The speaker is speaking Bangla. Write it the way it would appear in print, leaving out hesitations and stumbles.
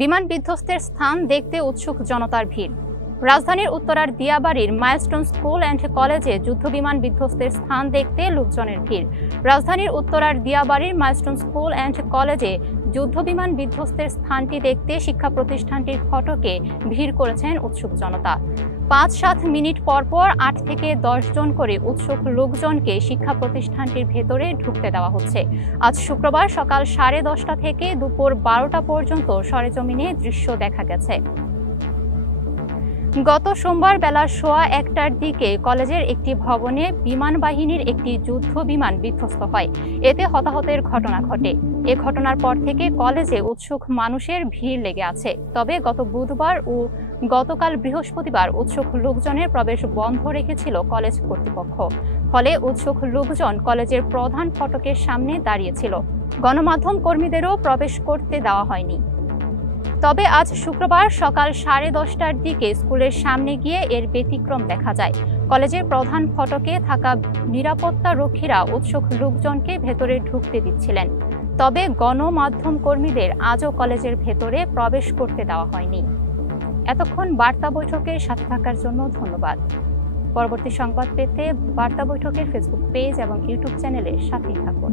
বিমান বিধ্বস্তের স্থান দেখতে উৎসুক জনতার ভিড়। রাজধানীর উত্তরার দিয়াবাড়ির মাইলস্টোন স্কুল অ্যান্ড কলেজে যুদ্ধবিমান বিধ্বস্তের স্থান দেখতে লোকজনের ভিড়। রাজধানীর উত্তরার দিয়াবাড়ির মাইলস্টোন স্কুল অ্যান্ড কলেজে যুদ্ধবিমান বিধ্বস্তের স্থানটি দেখতে শিক্ষা প্রতিষ্ঠানটির ফটকে ভিড় করেছেন উৎসুক জনতা। ৫-৭ মিনিট পরপর ৮ থেকে ১০ জন করে উৎসুক লোকজনকে শিক্ষা প্রতিষ্ঠানটির ভেতরে ঢুকতে দেওয়া হচ্ছে। আজ শুক্রবার সকাল 10:30 থেকে দুপুর 12টা পর্যন্ত সরেজমিনে দৃশ্য দেখা গেছে। গত সোমবার বেলা 1:15টার দিকে কলেজের একটি ভবনে বিমান বাহিনীর একটি যুদ্ধ বিমান বিধ্বস্ত হয়। এতে হতাহতের ঘটনা ঘটে। এ ঘটনার পর থেকে কলেজে উৎসুক মানুষের ভিড় লেগে আছে। তবে গত বুধবার ও গতকাল বৃহস্পতিবার উৎসুক লোকজনের প্রবেশ বন্ধ রেখেছিল কলেজ কর্তৃপক্ষ। ফলে উৎসুক লোকজন কলেজের প্রধান ফটকের সামনে দাঁড়িয়েছিল। গণমাধ্যম কর্মীদেরও প্রবেশ করতে দেওয়া হয়নি। তবে আজ শুক্রবার সকাল 10:30টার দিকে স্কুলের সামনে গিয়ে এর ব্যতিক্রম দেখা যায়। কলেজের প্রধান ফটকে থাকা নিরাপত্তা রক্ষীরা উৎসুক লোকজনকে ভেতরে ঢুকতে দিচ্ছিলেন। তবে গণমাধ্যম কর্মীদের আজও কলেজের ভেতরে প্রবেশ করতে দেওয়া হয়নি। এতক্ষণ বার্তা বৈঠকের সাথে থাকার জন্য ধন্যবাদ। পরবর্তী সংবাদ পেতে বার্তা বৈঠকের ফেসবুক পেজ এবং ইউটিউব চ্যানেলের সাথেই থাকুন।